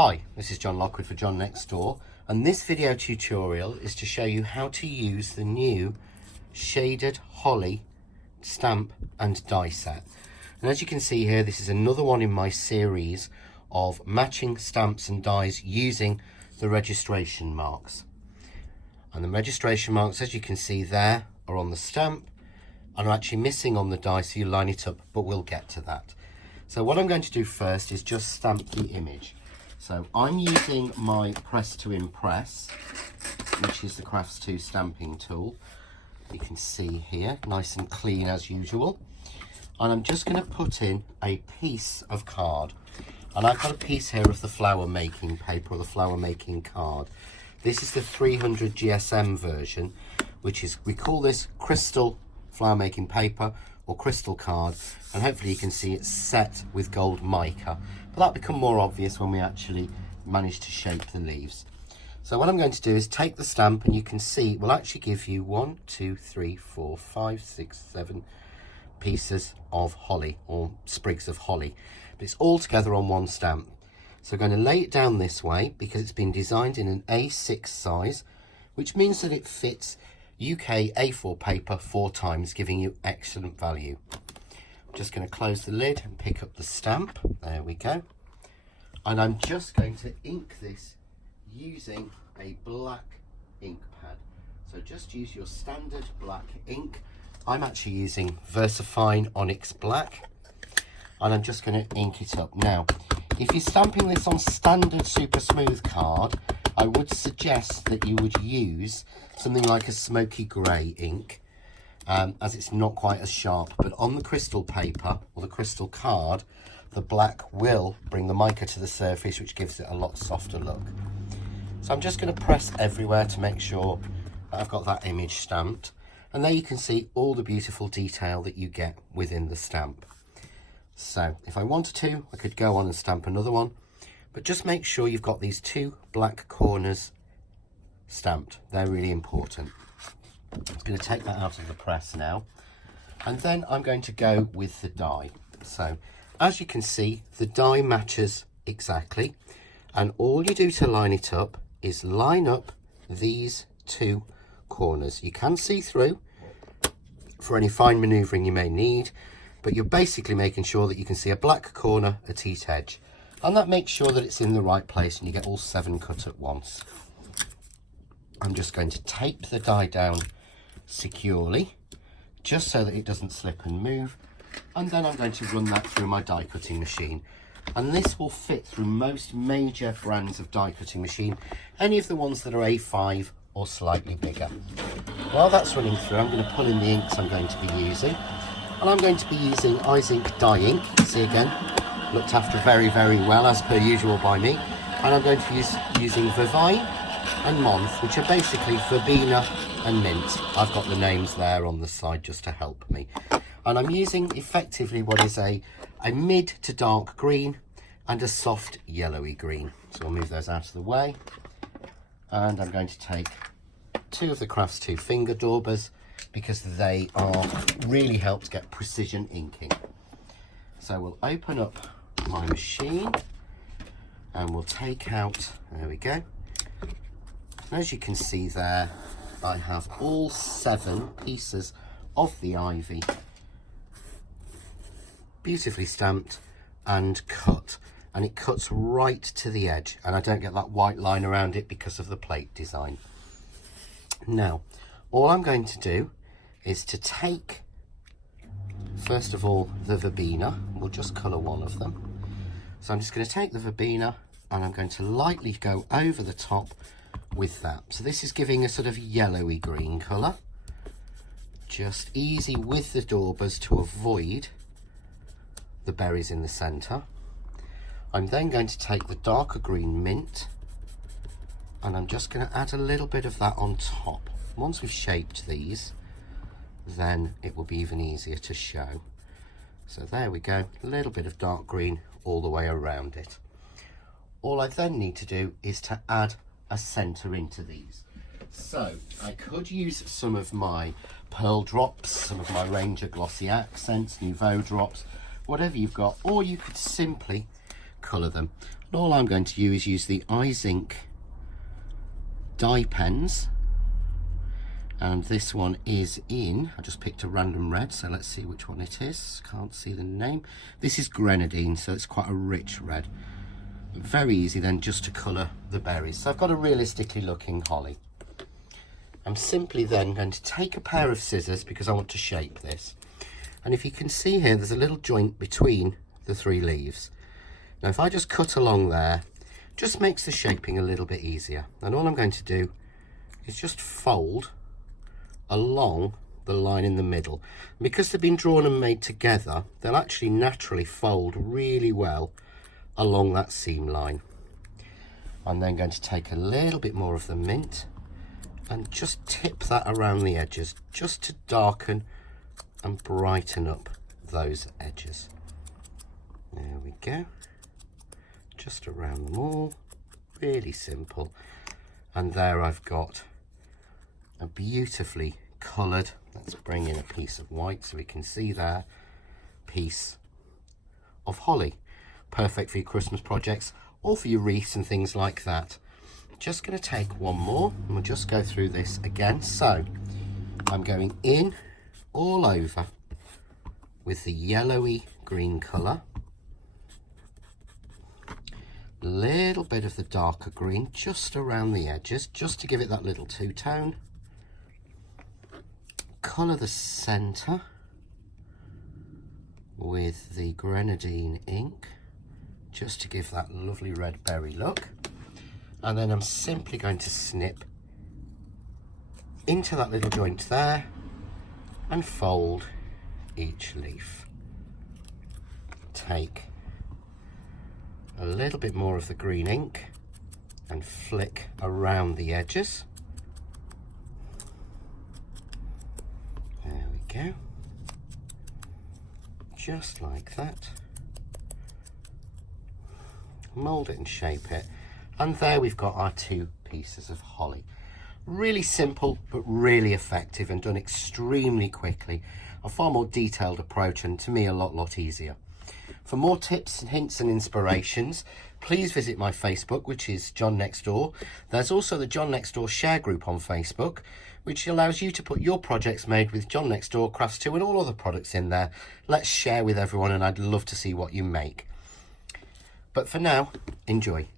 Hi, this is John Lockwood for John Next Door, and this video tutorial is to show you how to use the new shaded holly stamp and die set. And as you can see here, this is another one in my series of matching stamps and dies using the registration marks. And the registration marks, as you can see there, are on the stamp and are actually missing on the die, so you line it up, but we'll get to that. So what I'm going to do first is just stamp the image. So I'm using my Press to Impress, which is the Crafts 2 stamping tool. You can see here, nice and clean as usual. And I'm just going to put in a piece of card. And I've got a piece here of the flower making paper, or the flower making card. This is the 300 GSM version, which is, we call this crystal flower making paper or crystal card, and hopefully you can see it's set with gold mica, but that'll become more obvious when we actually manage to shape the leaves. So what I'm going to do is take the stamp, and you can see it will actually give you 1, 2, 3, 4, 5, 6, 7 pieces of holly, or sprigs of holly, but it's all together on one stamp. So I'm going to lay it down this way because it's been designed in an A6 size, which means that it fits UK A4 paper 4 times, giving you excellent value. I'm just going to close the lid and pick up the stamp. There we go. And I'm just going to ink this using a black ink pad. So just use your standard black ink. I'm actually using VersaFine Onyx Black, and I'm just going to ink it up. Now, if you're stamping this on standard super smooth card, I would suggest that you would use something like a smoky grey ink, as it's not quite as sharp. But on the crystal paper or the crystal card, the black will bring the mica to the surface, which gives it a lot softer look. So I'm just going to press everywhere to make sure that I've got that image stamped. And there you can see all the beautiful detail that you get within the stamp. So if I wanted to, I could go on and stamp another one, but just make sure you've got these 2 black corners stamped. They're really important. I'm going to take that out of the press now, and then I'm going to go with the die. So as you can see, the die matches exactly, and all you do to line it up is line up these 2 corners. You can see through for any fine maneuvering you may need, but you're basically making sure that you can see a black corner at each edge, and that makes sure that it's in the right place and you get all 7 cut at once. I'm just going to tape the die down securely, just so that it doesn't slip and move, and then I'm going to run that through my die cutting machine. And this will fit through most major brands of die cutting machine, any of the ones that are A5 or slightly bigger. While that's running through, I'm going to pull in the inks I'm going to be using. And I'm going to be using Ink dye ink. See, again, looked after very, very well, as per usual by me. And I'm going to be using Vervine and Month, which are basically Verbena and Mint. I've got the names there on the side just to help me. And I'm using effectively what is a mid to dark green and a soft yellowy green. So I'll move those out of the way. And I'm going to take 2 of the Crafts 2 finger daubers, because they are really help to get precision inking. So we'll open up my machine and we'll take out, there we go. And as you can see there, I have all 7 pieces of the ivy beautifully stamped and cut, and it cuts right to the edge, and I don't get that white line around it because of the plate design. Now, all I'm going to do is to take, first of all, the Verbena. We'll just colour one of them. So I'm just going to take the Verbena and I'm going to lightly go over the top with that. So this is giving a sort of yellowy green colour. Just easy with the daubers to avoid the berries in the centre. I'm then going to take the darker green mint, and I'm just going to add a little bit of that on top. Once we've shaped these, then it will be even easier to show. So there we go, a little bit of dark green all the way around it. All I then need to do is to add a centre into these. So I could use some of my pearl drops, some of my Ranger glossy accents, Nouveau drops, whatever you've got, or you could simply colour them. And all I'm going to do is use the iZink dye pens, and this one is in, I just picked a random red, so let's see which one it is. Can't see the name. This is grenadine, so it's quite a rich red. Very easy then just to colour the berries. So I've got a realistically looking holly. I'm simply then going to take a pair of scissors because I want to shape this. And if you can see here, there's a little joint between the 3 leaves. Now if I just cut along there, just makes the shaping a little bit easier. And all I'm going to do is just fold along the line in the middle. And because they've been drawn and made together, they'll actually naturally fold really well along that seam line. I'm then going to take a little bit more of the mint and just tip that around the edges, just to darken and brighten up those edges. There we go. Just around them all, really simple. And there I've got a beautifully coloured, let's bring in a piece of white so we can see there, piece of holly. Perfect for your Christmas projects or for your wreaths and things like that. Just going to take one more and we'll just go through this again. So I'm going in all over with the yellowy green colour, a little bit of the darker green just around the edges, just to give it that little two-tone. Colour the centre with the grenadine ink, just to give that lovely red berry look. And then I'm simply going to snip into that little joint there and fold each leaf. Take a little bit more of the green ink and flick around the edges. There we go. Just like that. Mould it and shape it. And there we've got our 2 pieces of holly. Really simple, but really effective and done extremely quickly. A far more detailed approach and to me a lot easier. For more tips and hints and inspirations, please visit my Facebook, which is John Next Door. There's also the John Next Door share group on Facebook, which allows you to put your projects made with John Next Door, Crafts 2 and all other products in there. Let's share with everyone and I'd love to see what you make. But for now, enjoy.